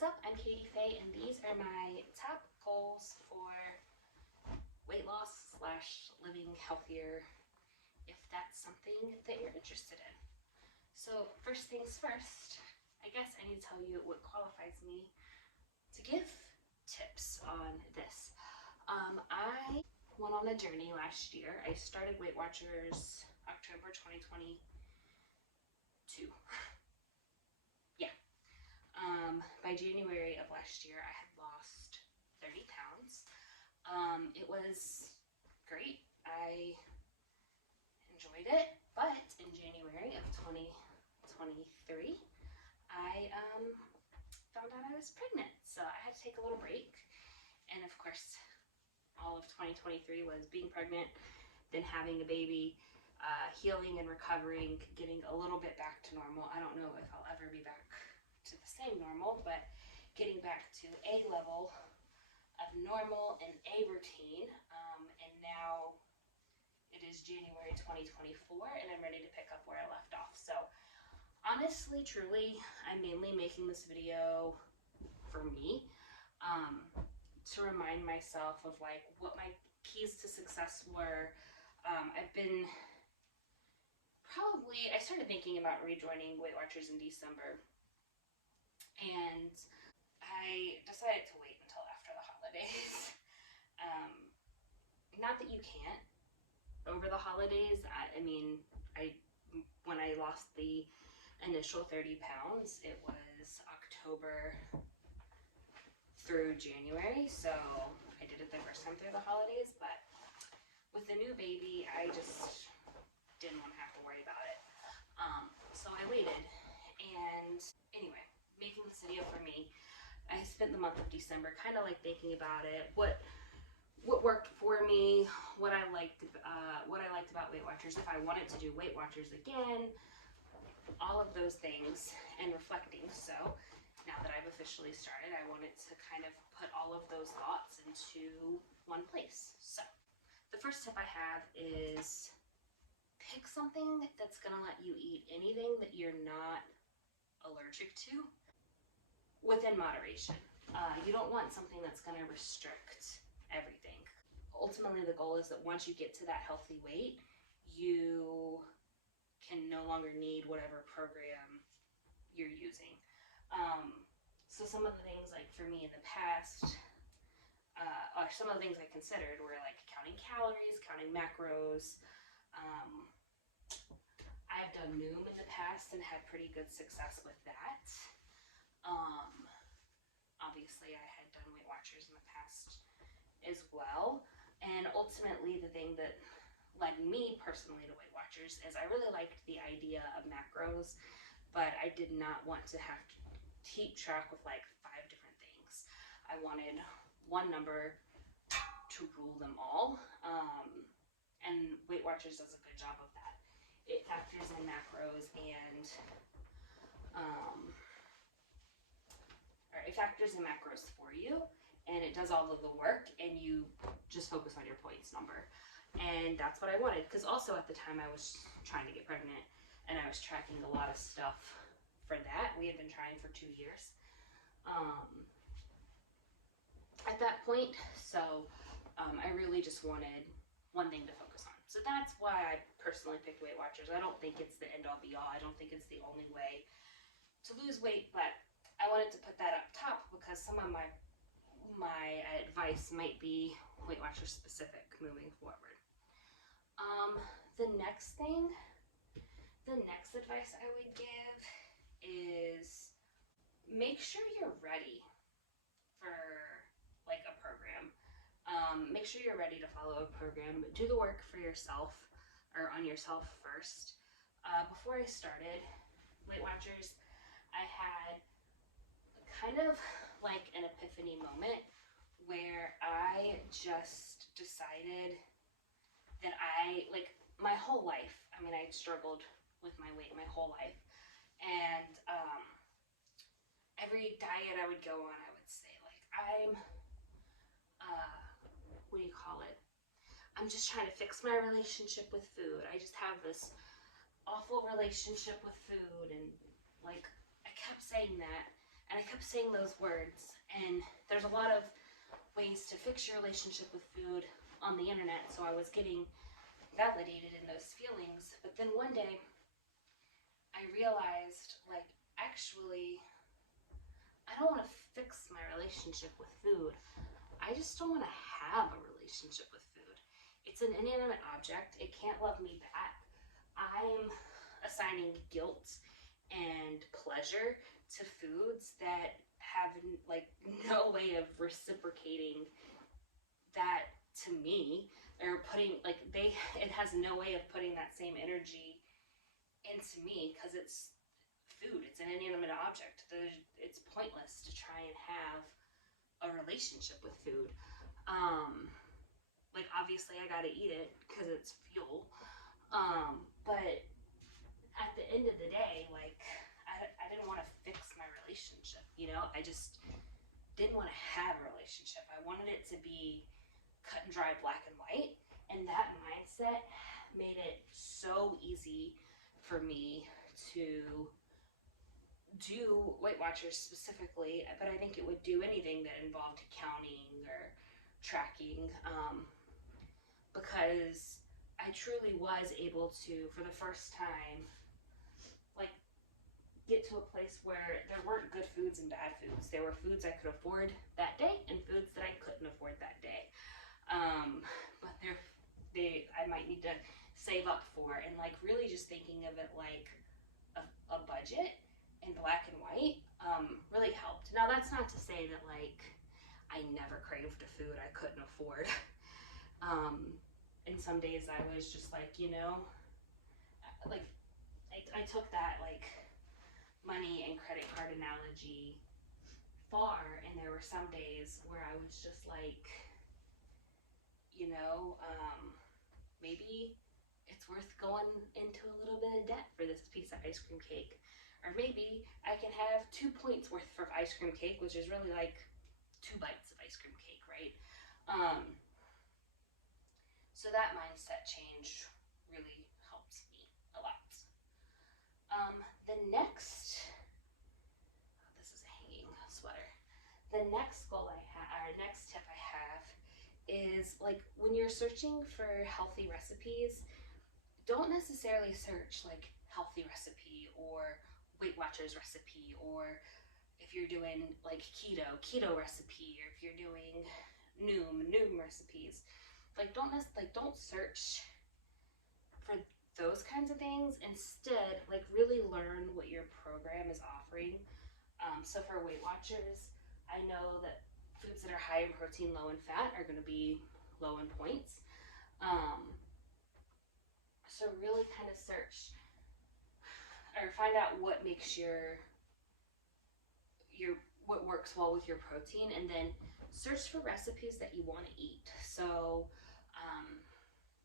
What's up? I'm Katie Faye, and these are my top goals for weight loss slash living healthier, if that's something that you're interested in. So first things first, I guess I need to tell you what qualifies me to give tips on this. I went on a journey last year. I started Weight Watchers October 2022. By January of last year, I had lost 30 pounds. It was great. I enjoyed it, but in January of 2023, I found out I was pregnant, so I had to take a little break. And of course, all of 2023 was being pregnant, then having a baby, healing and recovering, getting a little bit back to normal. I don't know if I'll ever be back to the same normal, but getting back to a level of normal and a routine. And now it is January 2024, and I'm ready to pick up where I left off. So honestly, truly, I'm mainly making this video for me, to remind myself of like what my keys to success were. I started thinking about rejoining Weight Watchers in December, and I decided to wait until after the holidays. Not that you can't over the holidays. When I lost the initial 30 pounds, it was October through January, so I did it the first time through the holidays, but with the new baby, I just didn't want to have to worry about it. So I waited, and anyway, making this video for me, I spent the month of December kind of like thinking about it, what worked for me, what I liked about Weight Watchers, if I wanted to do Weight Watchers again, all of those things, and reflecting. So now that I've officially started, I wanted to kind of put all of those thoughts into one place. So the first tip I have is pick something that's gonna let you eat anything that you're not allergic to within moderation. You don't want something that's gonna restrict everything. Ultimately, the goal is that once you get to that healthy weight, you can no longer need whatever program you're using. So some of the things, like for me in the past, or some of the things I considered were like counting calories, counting macros. I've done Noom in the past and had pretty good success with that. Obviously, I had done Weight Watchers in the past as well. And ultimately, the thing that led me personally to Weight Watchers is I really liked the idea of macros, but I did not want to have to keep track with like 5 different things. I wanted one number to rule them all, and Weight Watchers does a good job of that. It factors in macros for you, and it does all of the work, and you just focus on your points number. And that's what I wanted, because also at the time I was trying to get pregnant, and I was tracking a lot of stuff for that. We had been trying for 2 years at that point, so I really just wanted one thing to focus on. So that's why I personally picked Weight Watchers. I don't think it's the end all be all. I don't think it's the only way to lose weight, but I wanted to put that up top because some of my advice might be Weight Watchers specific moving forward. The next advice I would give is make sure you're ready for like a program. Make sure you're ready to follow a program. Do the work for yourself, or on yourself first. Before I started Weight Watchers, I had kind of like an epiphany moment where I just decided that my whole life, I struggled with my weight my whole life, and every diet I would go on, I would say like, I'm just trying to fix my relationship with food. I just have this awful relationship with food, and like I kept saying that And I kept saying those words, and there's a lot of ways to fix your relationship with food on the internet, so I was getting validated in those feelings. But then one day I realized, like, actually, I don't want to fix my relationship with food. I just don't want to have a relationship with food. It's an inanimate object. It can't love me back. I'm assigning guilt and pleasure to foods that have like no way of reciprocating that to me, or putting like it has no way of putting that same energy into me, because it's food. It's an inanimate object. It's pointless to try and have a relationship with food. Like, obviously I gotta eat it because it's fuel, but at the end of the day, like, I didn't want to fix my relationship, you know? I just didn't want to have a relationship. I wanted it to be cut and dry, black and white, and that mindset made it so easy for me to do Weight Watchers specifically, but I think it would do anything that involved counting or tracking, because I truly was able to, for the first time, like, get to a place where there weren't good foods and bad foods. There were foods I could afford that day and foods that I couldn't afford that day. But I might need to save up for, and like really just thinking of it like a budget in black and white really helped. Now that's not to say that like I never craved a food I couldn't afford. And some days I was just like, you know, like I took that like money and credit card analogy far, and there were some days where I was just like, you know, maybe it's worth going into a little bit of debt for this piece of ice cream cake. Or maybe I can have 2 points worth of ice cream cake, which is really like 2 bites of ice cream cake, right? So that mindset change really helped me a lot. The next, this is a hanging sweater. The next goal next tip I have is like when you're searching for healthy recipes, don't necessarily search like healthy recipe or Weight Watchers recipe, or if you're doing like keto recipe, or if you're doing Noom recipes. Like don't search for those kinds of things. Instead, like really learn what your program is offering. So for Weight Watchers, I know that foods that are high in protein, low in fat are going to be low in points. So really kind of search or find out what makes what works well with your protein, and then search for recipes that you want to eat. So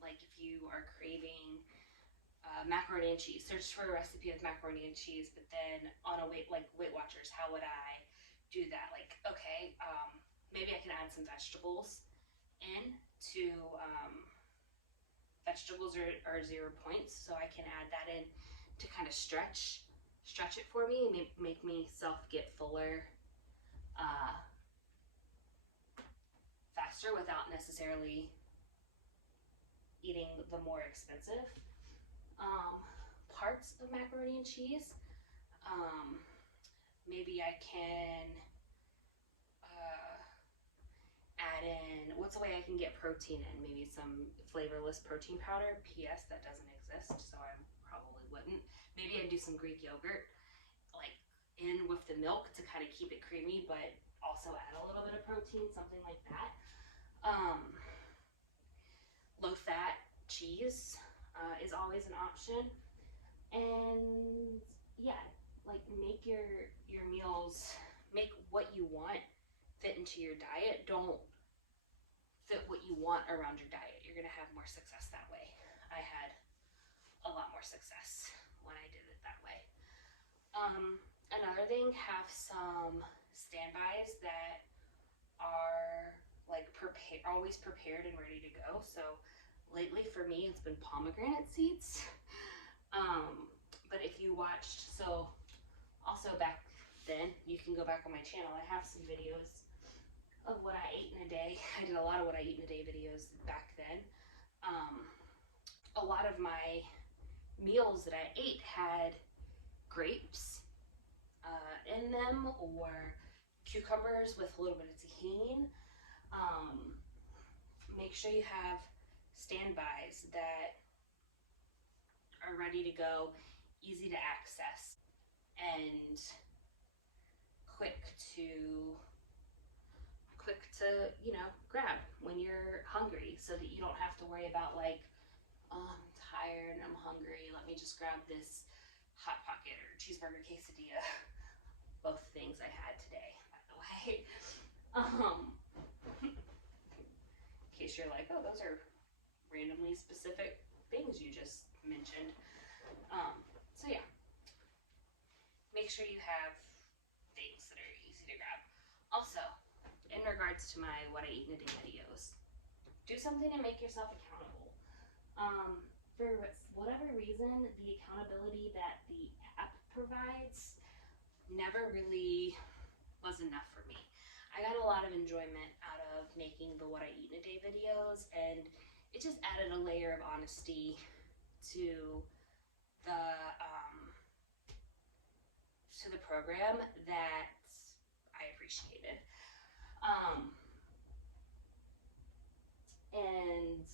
like if you are craving macaroni and cheese, search for a recipe of macaroni and cheese, but then on a Weight Watchers, how would I do that? Like, okay, maybe I can add some vegetables in to, vegetables are 0 points, so I can add that in to kind of stretch it for me and make myself get fuller faster without necessarily eating the more expensive parts of macaroni and cheese. Maybe I can add in, what's a way I can get protein in? Maybe some flavorless protein powder. P.S. that doesn't exist, so I probably wouldn't. Maybe I'd do some Greek yogurt like in with the milk to kind of keep it creamy, but also add a little bit of protein, something like that. Low fat cheese is always an option. And yeah, like make your meals, make what you want fit into your diet. Don't fit what you want around your diet. You're gonna have more success that way. I had a lot more success when I did it that way. Another thing, have some standbys that are like always prepared and ready to go. So lately for me, it's been pomegranate seeds. But if you watched, so also back then, you can go back on my channel. I have some videos of what I ate in a day. I did a lot of what I eat in a day videos back then. A lot of my meals that I ate had grapes in them, or cucumbers with a little bit of tahini. Make sure you have standbys that are ready to go, easy to access, and quick to grab when you're hungry, so that you don't have to worry about like, oh, I'm tired and I'm hungry, let me just grab this Hot Pocket or cheeseburger quesadilla. Both things I had today, by the way. In case you're like, oh, those are randomly specific things you just mentioned. So yeah, make sure you have things that are easy to grab. Also, in regards to my what I eat in a day videos, do something to make yourself accountable. For whatever reason, the accountability that the app provides never really was enough for me. I got a lot of enjoyment out of making the what I eat in a day videos, and it just added a layer of honesty to the program that I appreciated. And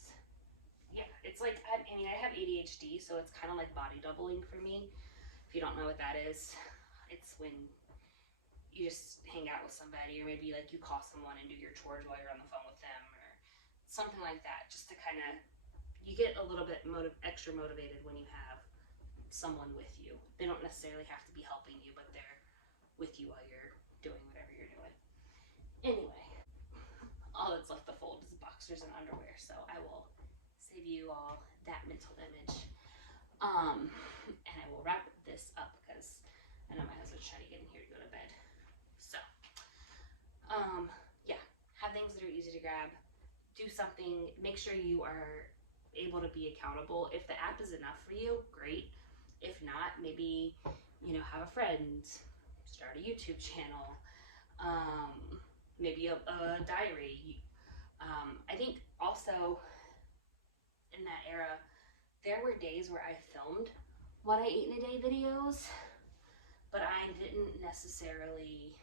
yeah, it's like, I mean, I have ADHD, so it's kind of like body doubling for me. If you don't know what that is, it's when you just hang out with somebody, or maybe like you call someone and do your chores while you're on the phone with them, or something like that, just to kind of, you get a little bit extra motivated when you have someone with you. They don't necessarily have to be helping you, but they're with you while you're doing whatever you're doing. Anyway, all that's left to fold is boxers and underwear, so I will save you all that mental image. And I will wrap this up because I know my husband's trying to get in here to go to bed. So, yeah, have things that are easy to grab. Do something, make sure you are able to be accountable. If the app is enough for you, great. If not, maybe, have a friend, start a YouTube channel, maybe a diary. I think also in that era, there were days where I filmed what I ate in a day videos, but I didn't necessarily,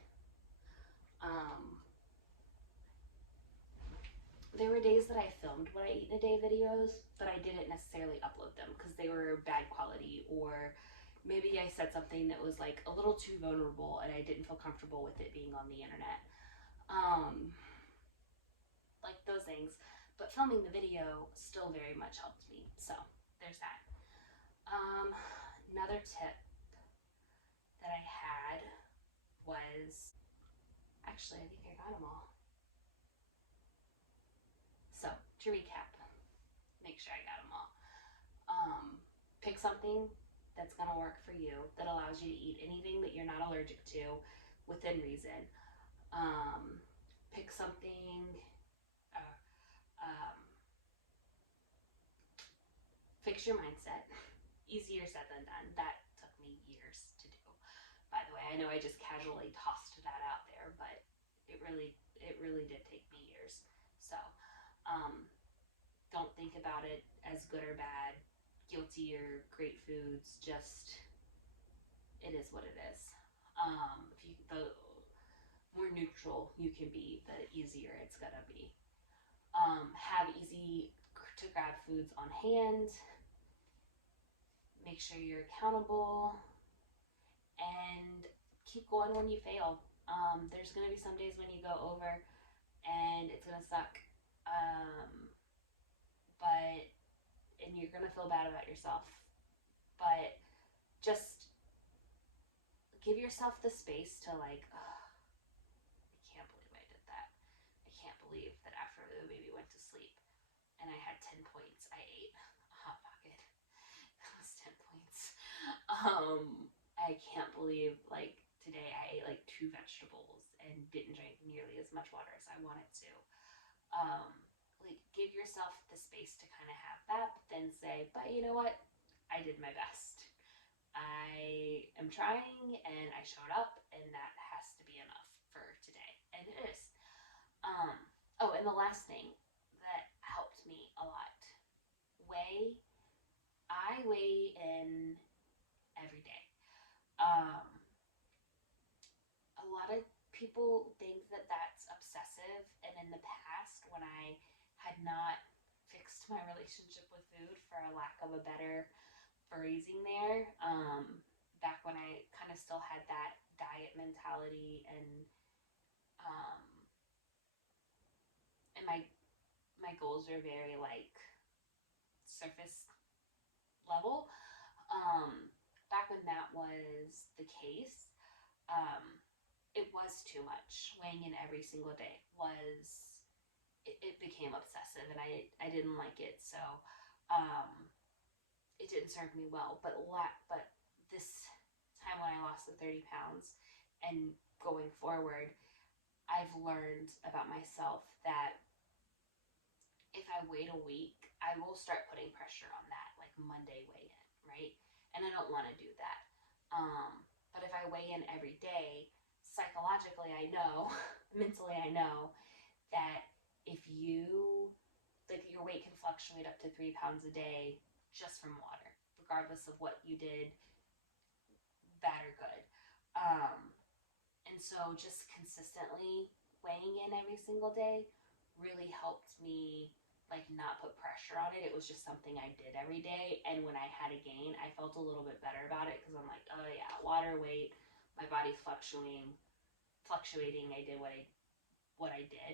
there were days that I filmed what I eat in a day videos, but I didn't necessarily upload them because they were bad quality, or maybe I said something that was like a little too vulnerable and I didn't feel comfortable with it being on the internet. Like those things. But filming the video still very much helped me. So there's that. Another tip that I had was, actually, I think I got them all. So to recap, make sure I got them all. Pick something that's gonna work for you, that allows you to eat anything that you're not allergic to within reason. Pick something, fix your mindset. Easier said than done. That took me years to do. By the way, I know I just casually tossed that out there, but it really did take me years. So, don't think about it as good or bad, guilty or great foods. Just, it is what it is. The more neutral you can be, the easier it's gonna be. Have easy to grab foods on hand. Make sure you're accountable, and keep going when you fail. There's gonna be some days when you go over and it's gonna suck, and you're gonna feel bad about yourself, but just give yourself the space to like, oh, I can't believe I did that. I can't believe that after the baby went to sleep and I had 10 points, I ate a Hot Pocket. That was 10 points. I can't believe, like, today I ate like 2 vegetables and didn't drink nearly as much water as I wanted to. Like, give yourself the space to kind of have that, but then say, but you know what? I did my best. I I am trying and I showed up, and that has to be enough for today. And it is. Oh, and the last thing that helped me a lot, weigh. I weigh in every day. Um, a lot of people think that that's obsessive, and in the past, when I had not fixed my relationship with food, for a lack of a better phrasing there, back when I kind of still had that diet mentality, um, and my goals are very like surface level. Back when that was the case, um, it was too much. Weighing in every single day was, it became obsessive, and I didn't like it. So um, it didn't serve me well. But this time when I lost the 30 pounds and going forward, I've learned about myself that if I wait a week, I will start putting pressure on that, like Monday weigh in, right? And I don't want to do that. But if I weigh in every day, psychologically, I know, mentally, I know that if you, like, your weight can fluctuate up to 3 pounds a day just from water, regardless of what you did, bad or good. And so just consistently weighing in every single day really helped me like not put pressure on it. It was just something I did every day. And when I had a gain, I felt a little bit better about it because I'm like, oh yeah, water weight, my body's fluctuating. I did what I did.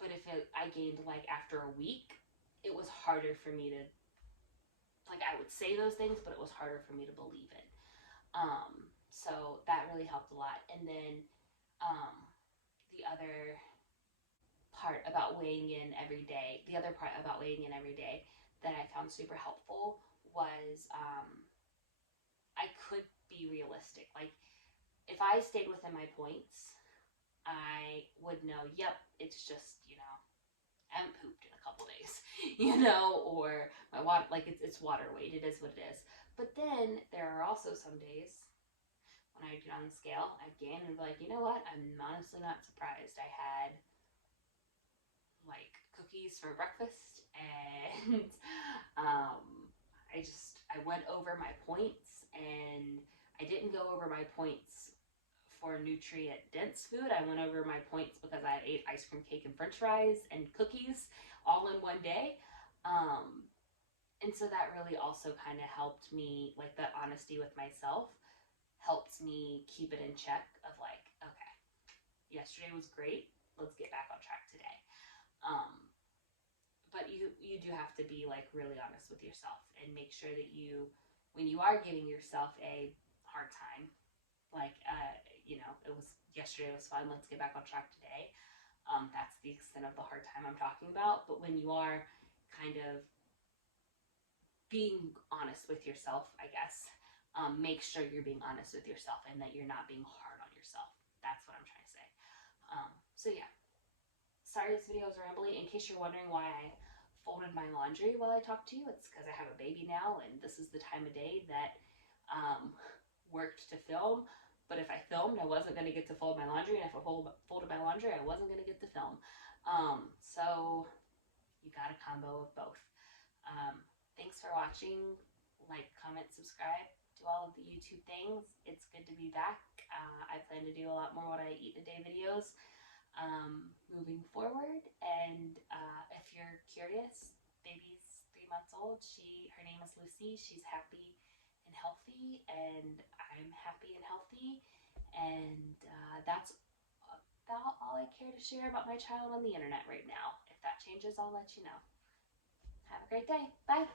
But if I gained like after a week, it was harder for me to, like, I would say those things, but it was harder for me to believe it. So that really helped a lot. And then um, the other part about weighing in every day, the other part about weighing in every day that I found super helpful was I could be realistic. Like, if I stayed within my points, I would know, yep, it's just, I haven't pooped in a couple days, or my water, like it's water weight. It is what it is. But then there are also some days when I get on the scale, I gain and be like, you know what? I'm honestly not surprised. I had like cookies for breakfast, and I went over my points, and I didn't go over my points for nutrient dense food. I went over my points because I ate ice cream cake and french fries and cookies all in one day. And so that really also kind of helped me, like, that honesty with myself helps me keep it in check of like, okay, yesterday was great, let's get back on track today. But you do have to be like really honest with yourself and make sure that when you are giving yourself a hard time, like it was yesterday was fun, let's get back on track today. That's the extent of the hard time I'm talking about. But when you are kind of being honest with yourself, I guess, make sure you're being honest with yourself and that you're not being hard on yourself. That's what I'm trying to say. So yeah, sorry this video is rambly. In case you're wondering why I folded my laundry while I talk to you, it's because I have a baby now, and this is the time of day that worked to film. But if I filmed, I wasn't going to get to fold my laundry, and if I folded my laundry, I wasn't going to get to film. So you got a combo of both. Thanks for watching. Like, comment, subscribe, do all of the YouTube things. It's good to be back. I plan to do a lot more what I eat in a day videos moving forward. And if you're curious, baby's 3 months old. Her name is Lucy. She's happy and healthy, and I'm happy and healthy. And that's about all I care to share about my child on the internet right now. If that changes, I'll let you know. Have a great day. Bye.